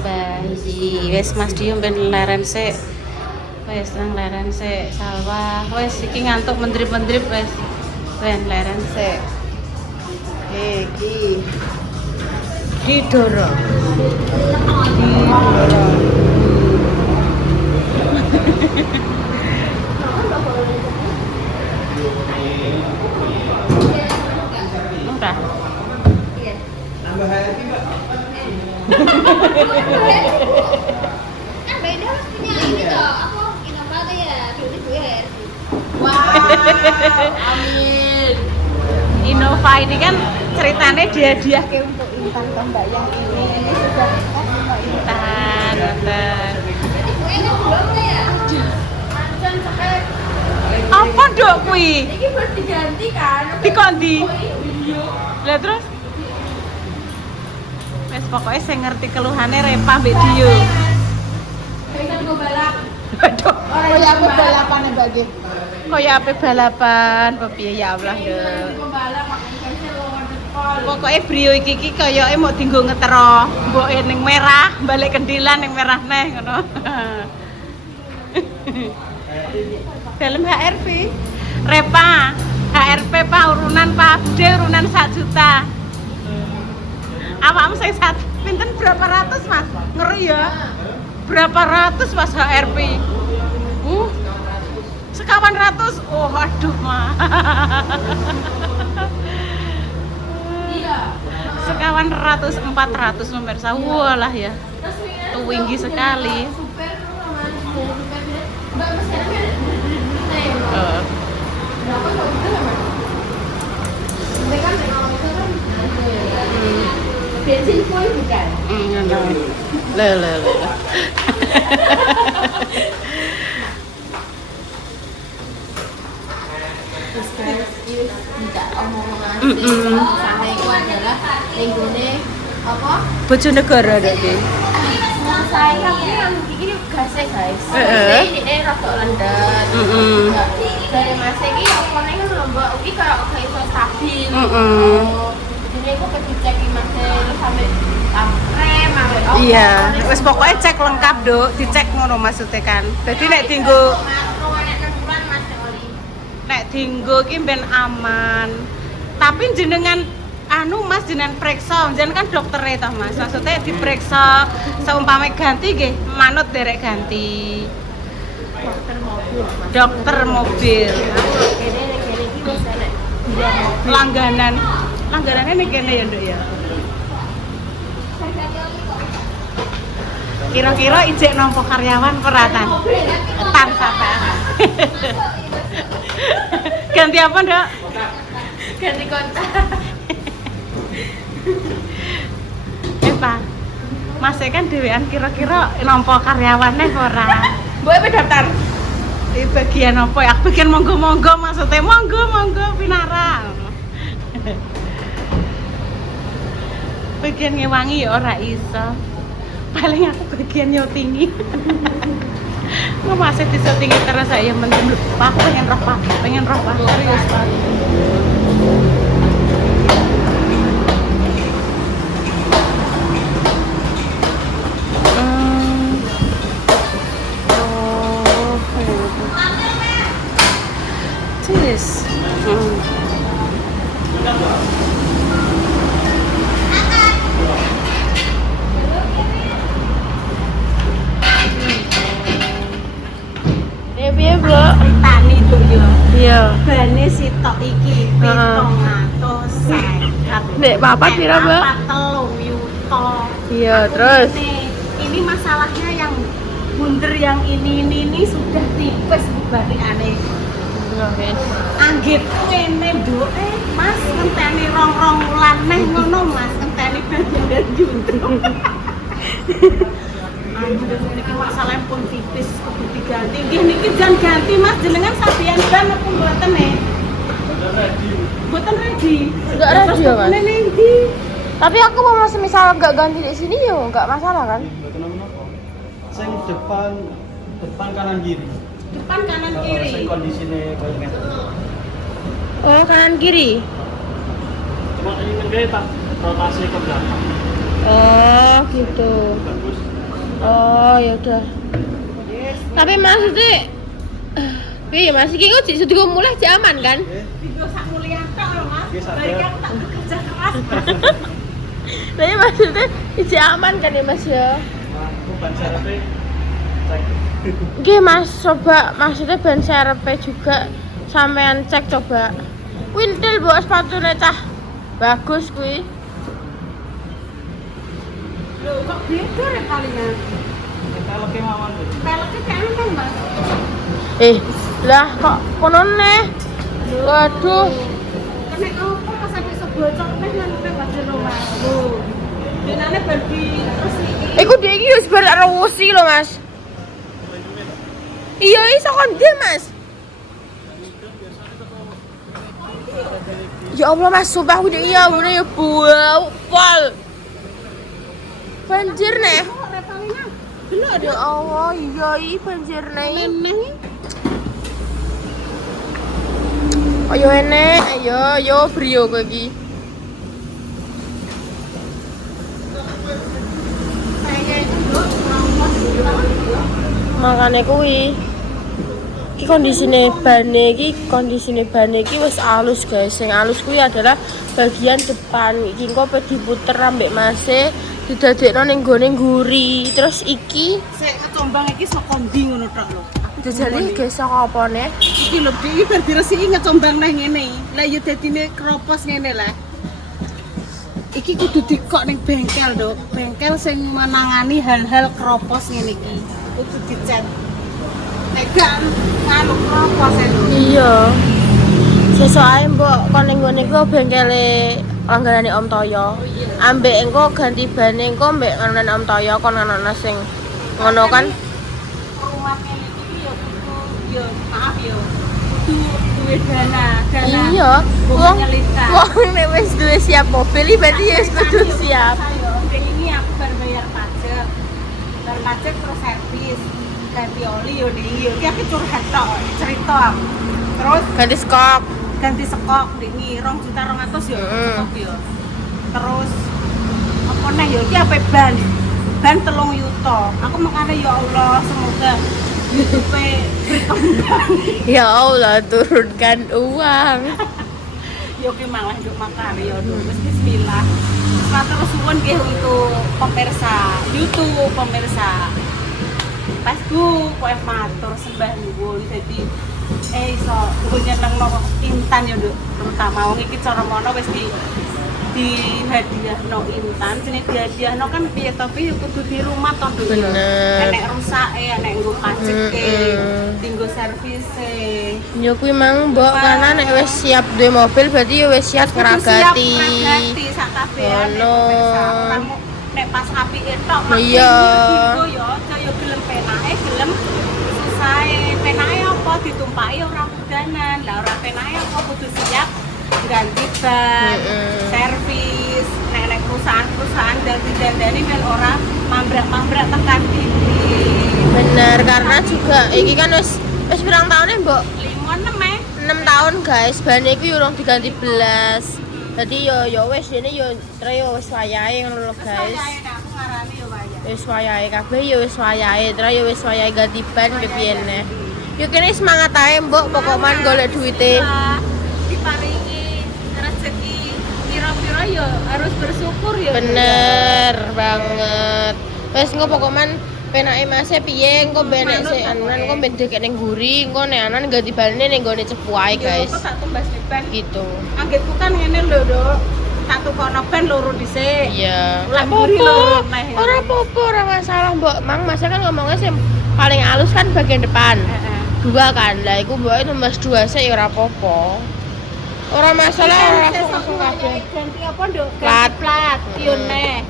Bayi, wes Mas Dio ben leren sik. Wes nang leren sik, sawah. Wes iki ngantuk mendrip-mendrip wes. Ben leren sik. Iki. Didoro. Didoro. Udah. Iya. Nambah HRP Mbak? Kan beda harus punya ini toh. Aku Innova ya, berarti gue HRV. Wow, amin. Innova ini kan ceritanya dia untuk Intan Mbak yang ini sudah untuk Intan. Berarti gue kan belum ya. Ancan sampai Apa dok kui? ini baru diganti kan? Dikondi. Lah terus? Wes pokoknya saya ngerti keluhannya Repa mbek Dio. Pengen gue balap. Waduh, Orang yang balapan ya bagi. koyo ape balapan, piye ya Allah Ini deh. pembalap makanya kasih lo ngedekol. Pokoknya Brio iki koyoke mau dienggo ngetero, mboke ning merah, balik kendilan ning merah neh ngono. Film HRV. Repa, HRP Pak urunan Pak, gede urunan 1 juta. Awakmu sing pinten berapa ratus Mas? Ngeri ya. Berapa ratus Mas HRP? Sekawan ratus. Oh aduh mah. Iya. Sekawan ratus 400 pemirsa. Walah ya. Tinggi sekali. Super Mas. Super Mbak Mas sekarang kan Eh, berapa kalau itu Mas? Sampai kan kalau itu kan bensin full bukan? le. Terus guys, ini tidak omongan asli. Sana itu adalah linggone apa? Bojonegoro dok iki. Saya yang ini gasnya guys. Heeh. Ini rada lendet. Dari Mas iki opone kan lembek iki kayak gak iso stabil. Jadi aku dicek iki Mas terus sampai rem sampai apa. Iya, wis pokoknya cek lengkap dok, dicek ngono maksudnya kan. Jadi nek dinggo nek dinggo ki ben aman. Tapi jenengan anu Mas jenengan periksa, jenengan kan dokter toh Mas. Maksudnya diperiksa seumpama ganti nggih, manut derek ganti. dokter mobil. Dokter mobil. Kene iki wis enek dua mobil. Langganannya nih kene ya Nduk ya. Kira-kira ijek nompo karyawan peratan. Etan sampai. Ganti apa, Nduk? Ganti kontak. Pak. Mas kan dhewean kira-kira nompo karyawannya ora. Mbok apa daftar? Di bagian apa ya? Bagian monggo-monggo maksudnya monggo pinara. Bagian ngewangi ya ora iso. Paling aku bagian nyotingi. Nggak masih disetingi terus saya mendem Pak, pengen roh Pak serius Pak. Cis. Piye, Bu? Tani tuh yo. Iya. Bane sitok iki 750. Nek papat pira, Mbak? 43 yuto. Iya, terus Ini masalahnya yang bunder yang ini sudah tipes bari aneh. Anggit kene ndoke Mas ngenteni rong-rong wulan neh ngono Mas ngenteni bagian juntrung. Anjir niki masalah pun tipis kudu diganti. Nggih niki jan ganti Mas jenengan sabian ban apa mboten nih? Mboten ready. Enggak ready ya, Mas? Ning ndi? Tapi aku mau semisal nggak ganti di sini ya nggak masalah kan? Sing depan kanan kiri. Depan kanan Sing kiri. kondisine koyo ngene. Oh kanan kiri. Cuma ini kan tak rotasi ke belakang. Oh, gitu. Bagus. Oh, ya udah. Tapi maksudnya piye Mas iki kok sudah mulai cek aman kan? Video sak mulian tok lho Mas. Oke, sadar. Balik aku tak bekerja keras. Tapi maksudnya cek aman kan ya Mas ya? Aku ban serepnya cek. Oke Mas, coba maksudnya ban serepnya juga sampean cek coba. Wintil bawa sepatune cah. Bagus kuwi. Lho kok beda ya palingan. Kita lagi mawon tuh. Peleknya kayak kan Mas. Lah kok kono neh? Waduh. Kena apa pas sampai sebocor neh nang Mas Mas. Lho. Denane ben diresiki. Iku dhek iki wis bar rewusi lho Mas. Iya iso kon ndi Mas? Ya Allah Mas, sumpah aku iya bener ya bau pol. Banjir neh. Repalnya. Delok Ya Allah, iya banjir neh. neh. Ayo enek, ayo brio kowe iki. Makane kuwi. Iki kondisine bane iki wis alus guys. Sing alus kuwi adalah bagian depan. Iki engko pe diputer ambek Mase didadekno ning gone ngguri. Terus iki Sik kecombang iki saka ndi ngono tok lho. jajale guys saka opone? Iki lho iki bar diresiki ngecombang neh ngene. Lah ya dadine kropos ngene lah. Iki kudu dikok ning bengkel, Dok. Bengkel sing menangani hal-hal kropos ngene iki. Kudu dicet. Nek gak anu kropos e. Iya. Sesuk ae mbok kon ning ngene ku bengkele langganane Om Toyo. Ambek engko ganti bane engko mbek nganan Om Toyo kon ana sing ngono kan. Rumah ngene iki ya kudu ya maaf ya. Kudu duwe dana. Iya. Wong nyelita. Wong nek wis duwe siap mobil iki berarti ya wis kudu siap. Ini aku baru bayar pajak. Bayar pajak terus servis. Ganti oli yo ding yo. Iki aku curhat tok, cerita aku. Terus Ganti skop. ganti sekok dingi 2.200.000 yo sekok yo. Terus apa neh yo iki ape ban 3 yuta. Aku makane ya Allah semoga YouTube berkembang. Ya Allah, turunkan uang. Yo ki malah nduk makane yo wis bismillah. Matur suwun nggih untuk pemirsa YouTube, pemirsa Facebook, kowe matur sembah nuwun. Dadi iso nyenengno Intan ya Nduk. Terutama wong iki cara mono wis di hadiahno Intan, jenenge dihadiahno kan piye to piye kudu di rumah to Nduk. Bener. Enek rusake, enek nggo pajeke, tinggo servise. Ya kuwi mang mbok karena nek wis siap duwe mobil berarti ya wis siap ngragati. Ngragati sak kabehane Ono. pemirsa. Ora mung nek pas apike tok Iya. Dinggo ya, aja ya gelem penake, gelem susahe. Penake apa ditumpaki ora mudanan. Lah ora penake apa kudu siap ganti ban, servis, nek perusahaan dandani ben ora mambrak-mambrak tekan dindi. Bener karena juga iki kan wis pirang tahun mbok? 5-6 6 tahun guys, ban iki urung diganti belas. Jadi yo wis dene yo yo wis wayahe ngono lho guys. Aku ngarani yo wayahe. Wis wayahe kabeh yo wis wayahe, terus yo wis wayahe ganti ban kepiye. Yo kene semangat ae mbok pokokman golek duite. Diparingi rezeki pira-pira yo harus bersyukur yo. Bener banget. Wis engko pokokman penake Mas piye engko benek sik anan engko ben dikek ning guri, engko nek anan ganti bane ning gone cepu ae guys. Aku tak tumbas di ban. Gitu. Anggitku kan ngene lho, Dok. Tak tukono ban loro dhisik. Iya. Lah guri loro neh. Ora apa-apa, ora masalah, Mbok. Mang Mas kan ngomongnya sih paling halus kan bagian depan. Heeh. 2 kan. Lah iku mbok tumbas 2 sik ya ora apa-apa. Ora masalah, ora langsung kabeh. Ganti apa, Dok? Plat. Ganti plat. Yo neh.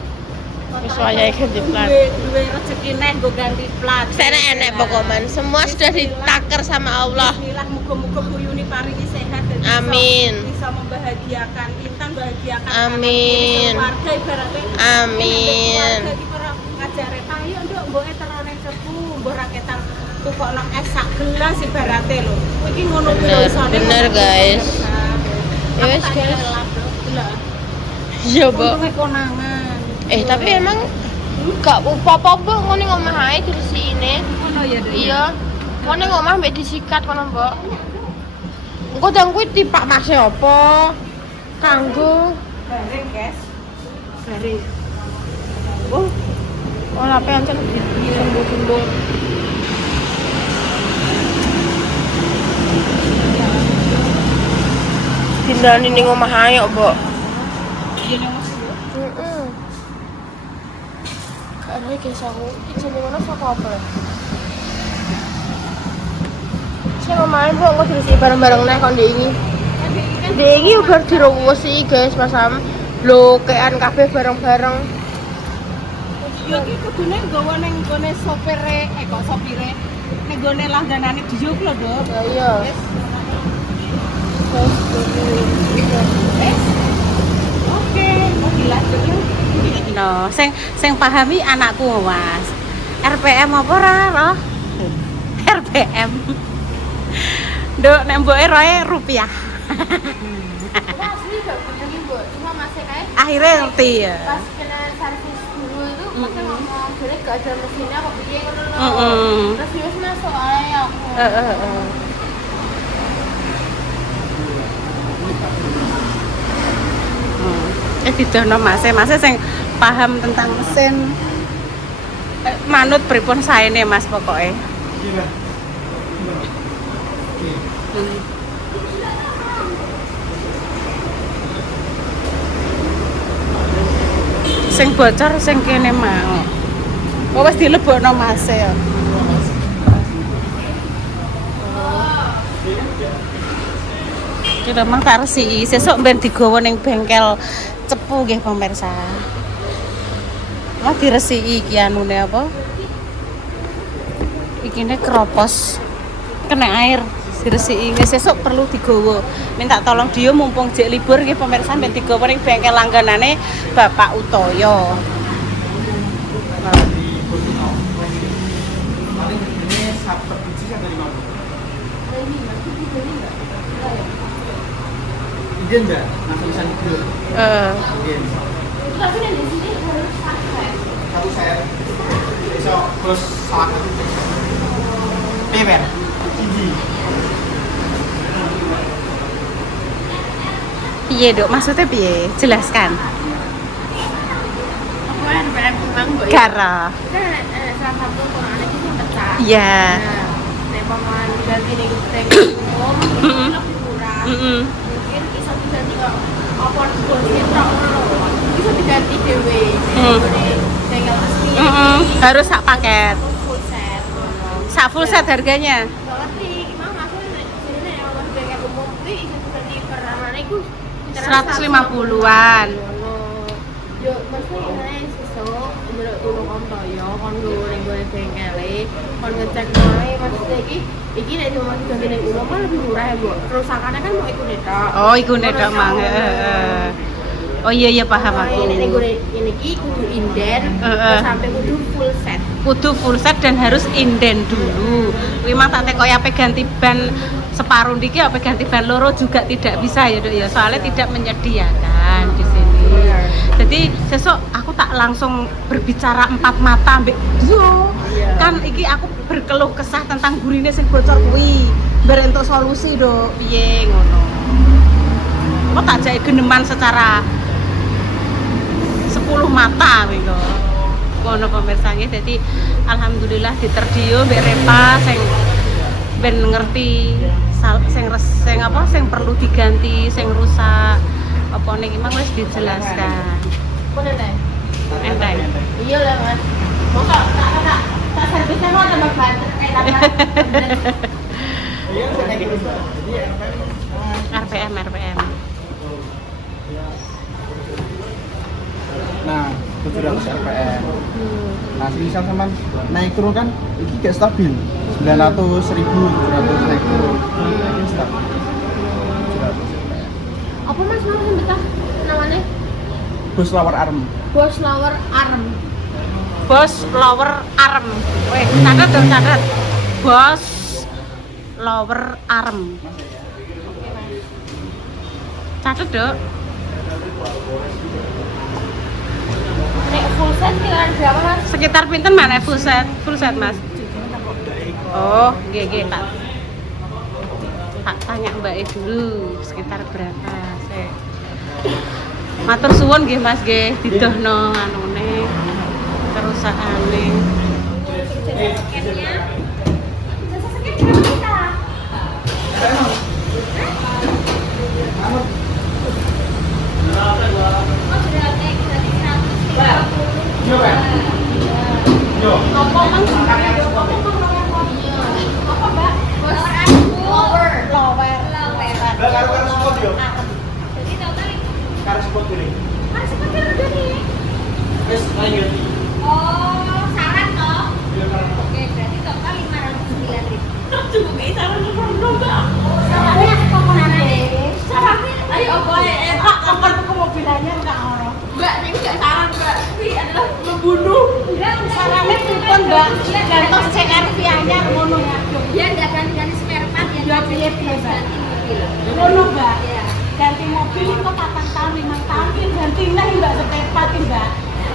Wis wayahe ganti plat. Duwe rezeki neh nggo ganti plat. Enek pokoknya. Semua sudah ditaker sama Allah. Bismillah, muga-muga Buyuni paringi sehat dan Amin. bisa membahagiakan Intan, bahagiakan Amin. keluarga ibaratnya. Amin. Keluarga iki ora ngajare tayo nduk mboke terone cepu, mbok ra ketan tukokno es sak gelas ibarate lho. Iki ngono kuwi lho isane. Bener, guys. Ya wis, guys. Iya, Mbok. Untunge konangan. Tapi emang gak apa-apa mbok ngene ngomah ae diresikine. Ngono ya, Dek. Iya. Ngene ngomah mbek disikat kono mbok. Engko dang kuwi tipak mase apa? Kanggo Garing, guys. Garing. oh lape ancen sumbu-sumbu. Dindani ning omah ae kok, Mbok. Iya ning Mas. Heeh. Karena guys aku iki jenenge ngono saka apa? Saya main Mbok engko dirisi bareng-bareng nek kon ndek iki. Ndek iki udah diruwesi guys Mas Sam. Lho kean kabeh bareng-bareng. Yo iki kudune nggawa ning gone sopire, kok sopire. Ning gone langganane Diuk lho, Dok. Ya iya. Oke, mau dilanjut ya. No, sing pahami anakku, Mas. RPM apa ora, roh? RPM. Nduk nek mboke roe rupiah. Asli gak peduli Mbok, cuma masih kayak Akhirnya ngerti ya. pas kena servis dulu itu masih ngomong jadi gak ada mesinnya kok piye ngono lho. Heeh. Terus wis masuk ae aku. Heeh. Didono Mas sing paham tentang mesin. Manut pripun saene Mas pokoke. Sing bocor sing kene mau. Oh wis dilebokno Mas ya. Kita mang tak resiki, sesuk ben digawa ning bengkel cepu nggih pemirsa. Mau diresiki iki anune apa? Ikine keropos kena air diresiki. Wis sesuk perlu digawa. Minta tolong dia mumpung jek libur nggih pemirsa ben digawa ning bengkel langganane Bapak Utoyo. Mungkin enggak, langsung bisa tidur. Mungkin. Tapi yang di sini harus pakai. Satu set. Besok terus salah satu. Peper. Tinggi. Piye, Dok? Maksudnya piye? Jelaskan. Aku RPM memang Mbok. Gara. Kan salah satu pengalaman itu pecah. Iya. Nah, nek paman ganti ning tank umum Mm-mm. lebih murah. Heeh. Mungkin bisa diganti kok apa boleh tok ngono lho. Bisa diganti dhewe. Mm. Tinggal resmi. Harus sak paket. Full set. Sak full set harganya. Gak ngerti, gimana maksudnya nek sini nek ono bengkel umum kuwi iso diganti per amane iku 150-an. Yo mesti ngene sesuk menurut tulung Om Toyo kon nggo ning gone bengkele kon ngecek wae maksudnya iki nek cuma diganti ning umum kan lebih murah ya, Mbok. Kerusakannya kan mau iku netok. Oh, iku netok mang. Heeh. Oh iya paham aku. Ini ning gone ini iki kudu inden terus sampai kudu full set. Kudu full set dan harus inden dulu. Kuwi mang tak tekoki ape ganti ban separuh niki ape ganti ban loro juga tidak bisa ya, Dok ya. Soalnya tidak menyediakan di sini. Jadi sesuk aku tak langsung berbicara empat mata mbek yo. Kan iki aku berkeluh kesah tentang gurine sing bocor kuwi. Bar entuk solusi, Dok. Piye ngono. Kok tak jake geneman secara 10 mata kuwi kok. Ngono pemirsa nggih. Dadi alhamdulillah diterdio mbek Repa sing ben ngerti sing apa sing perlu diganti, sing rusak. Apa ning emang wis dijelaskan. Pun enteng. Enteng. Iya lah, Mas. Mosok tak servisnya mau tambah banter kayak tambah. Iya, saya gitu. Jadi RPM. Nah, 700 RPM. Nah, misal sama naik turun kan ini gak stabil. 900, 1000, 700 naik turun. Ini stabil. 700 RPM. Apa Mas mau sing betah namanya? Bus lower arm. Bos Lower Arm. Bos lower arm. Weh, catat. Bos lower arm. Catat, Dok. Nek full set kiloan berapa Mas? Sekitar pinten mana full set? Full set Mas. Oh, nggih Pak. Tak tanya Mbak E dulu sekitar berapa sih. Matur suwun nggih Mas nggih didohno anune kerusakane. Sketnya. Jasa sket berapa kita? Oh, saran toh? Oke, berarti total 509.000. Sarannya ayo boleh Kapan tuku mobil anyar enggak ora? Mbak, ini enggak saran Mbak, ini adalah membunuh. Sarane pripun Mbak? Gantos CRV anyar ngono ya. Dia enggak ganti-ganti spare part ya. Ya piye-piye Mbak? Ganti mobil. Ngono Mbak. Iya. Ganti mobil itu 4 tahun 5 tahun ki ganti neh Mbak spare part ki Mbak.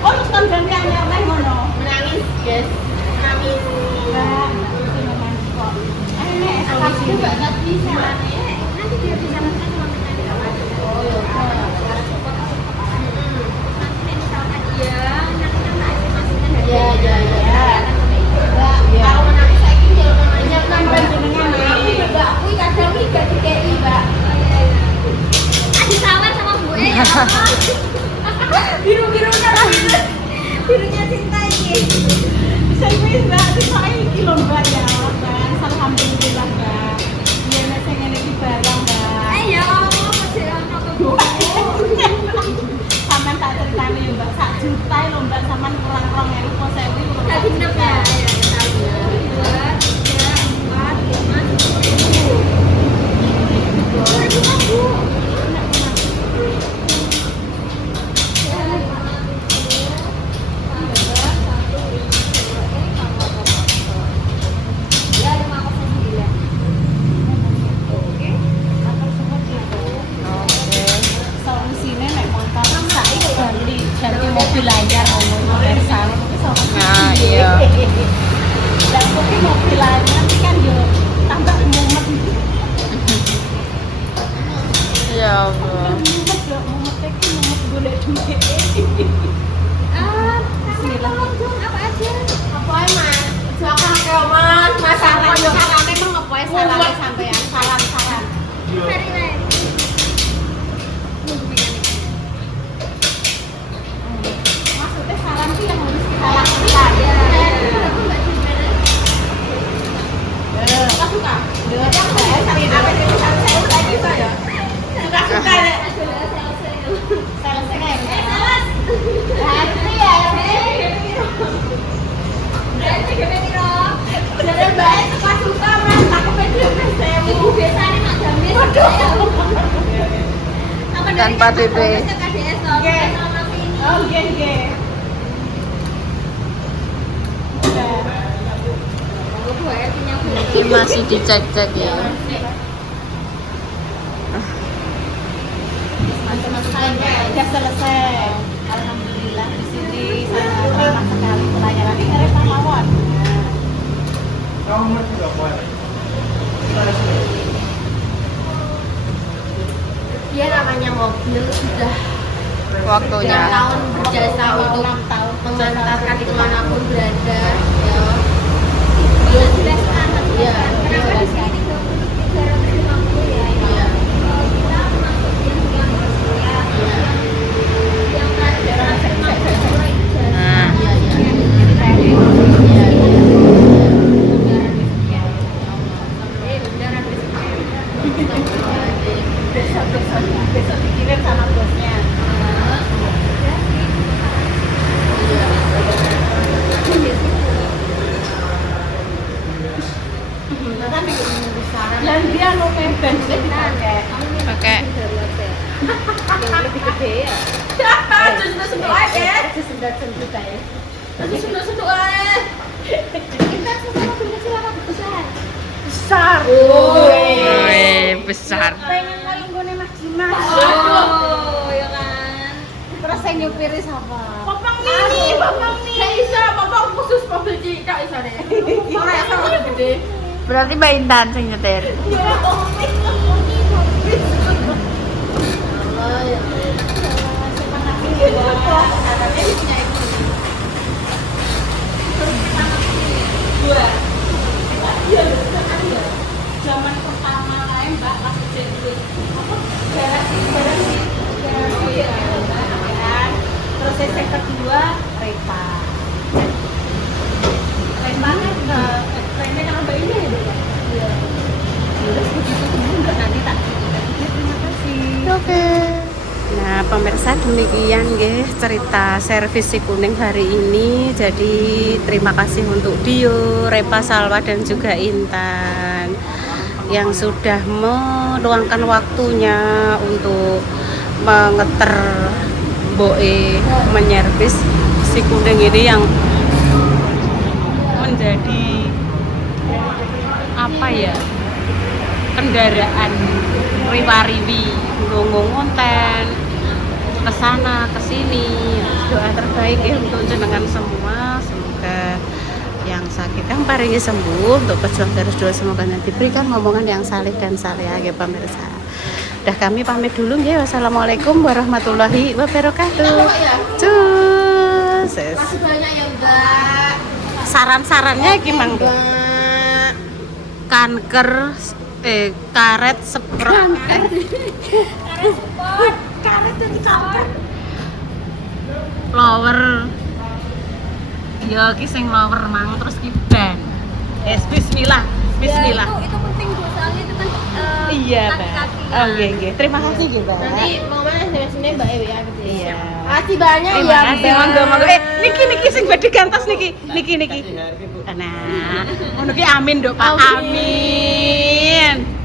Oh terus kan ganti anyar neh ngono. Menangis, guys. Menangis. Mbak, itu memang kok. Enek Tapi solusi Mbak tadi sarannya nanti dia bisa lakukan sama petani apa aja. Oh ya. Nanti misalkan dia nanti kan tak ada masukan dari Mbak, kalau menangis saya ini kalau namanya kan panjenengan Mbak, aku kadang iki gak dikei Mbak. Ada sawan sama Bu E ya. Biru-birunya birunya cinta ini. Saya Mbak, saya iki lho Mbak ya. Mbak, alhamdulillah Mbak. Iya nek sing ngene iki barang Mbak. Ayo, masih ono tuh. Sampeyan tak ceritani ya Mbak, 1 juta lho Mbak, sampean kurang 2.000 kok 1.000 Tak genep ya. Solusine nek motor saiki ganti mobil anyar ngono Versan itu solusi. Nah, iya. Dan kuwi mobil anyar iki kan yo tambah mumet. Ya Allah. Mumet yo mumet iki mumet golek duit. Tolong dong, apa aja? Apa Mas? Jangan Mas, masalahnya Sarane emang apa sarane sampean? Saran-saran. Cari lain. Maksudnya saran sih yang harus kita lakukan. Suka. Dengan yang saya cari apa sih saya lagi saya. Suka deh. Selesai kayak Berarti ya, berarti gede piro? Jadi baik suka Mas, aku pengen sewu. Ibu biasa ini mak jamin. Tanpa DP. Oh, nggih. Ini masih dicek-cek ya. Sudah selesai. Alhamdulillah di sini sangat ramah sekali pelayanan. Ini ngerep mawon. Dia namanya mobil sudah Waktunya. 3 tahun berjasa untuk 6 tahun mengantarkan dimanapun berada. Ya. Dia sudah sangat. Ya. Kenapa di sini 350 ya? Iya. Kita masuk yang bersedia. Yang ada 50 itu. Nah, besok dikirim sama bosnya. Dan dia lo bensin dipakai. pakai. Yang lebih gede ya. Sentuh-sentuh aja. Sendat-sendat aja. Nanti sentuh-sentuh aja. Kita sama mobil kecil apa besar? Besar. Wih, besar. Pengen kali nggone Mas Dimas. Oh, ya kan. Terus saya nyupiri siapa? Popang nih. Gak iso apa-apa khusus mobil cilik tok isone. Ora iso mobil gede. Berarti Mbak Intan sing nyetir. Zaman pertama lain Mbak pas jadi garasi kan. Terus yang kedua Repa. Keren banget kerennya kalau Mbak ini ya Mbak. Iya. Terus begitu Mbak nanti tak. Terima kasih. Oke. Nah, pemirsa demikian nggih cerita servis si kuning hari ini. Jadi terima kasih untuk Dio, Repa, Salwa dan juga Intan yang sudah meluangkan waktunya untuk mengeter Boe menyervis si kuning ini yang menjadi apa ya? Kendaraan riwa-riwi ngonten kesana kesini. Doa terbaik ya untuk jenengan semua, semoga yang sakit yang paringi sembuh, untuk pejuang garis dua semoga diberikan ngomongan yang saleh dan saleh ya pemirsa. Udah kami pamit dulu ya. Wassalamualaikum warahmatullahi wabarakatuh. Cus. Makasih banyak ya Mbak. Saran-sarannya gimana? Kanker karet seprat karet dari kanker lower ya ki sing lower mang terus ki ban bismillah Ya, itu penting Bu, soalnya itu kan iya Mbak. kaki-kaki. Oh nggih terima kasih nggih Mbak. Nanti mau mana SMS-nya Mbak Ewi ya gitu. Iya. Makasih banyak Terima ya kasih monggo niki sing badhe gantos niki nah ngono ki amin nduk Pak Amin. amin.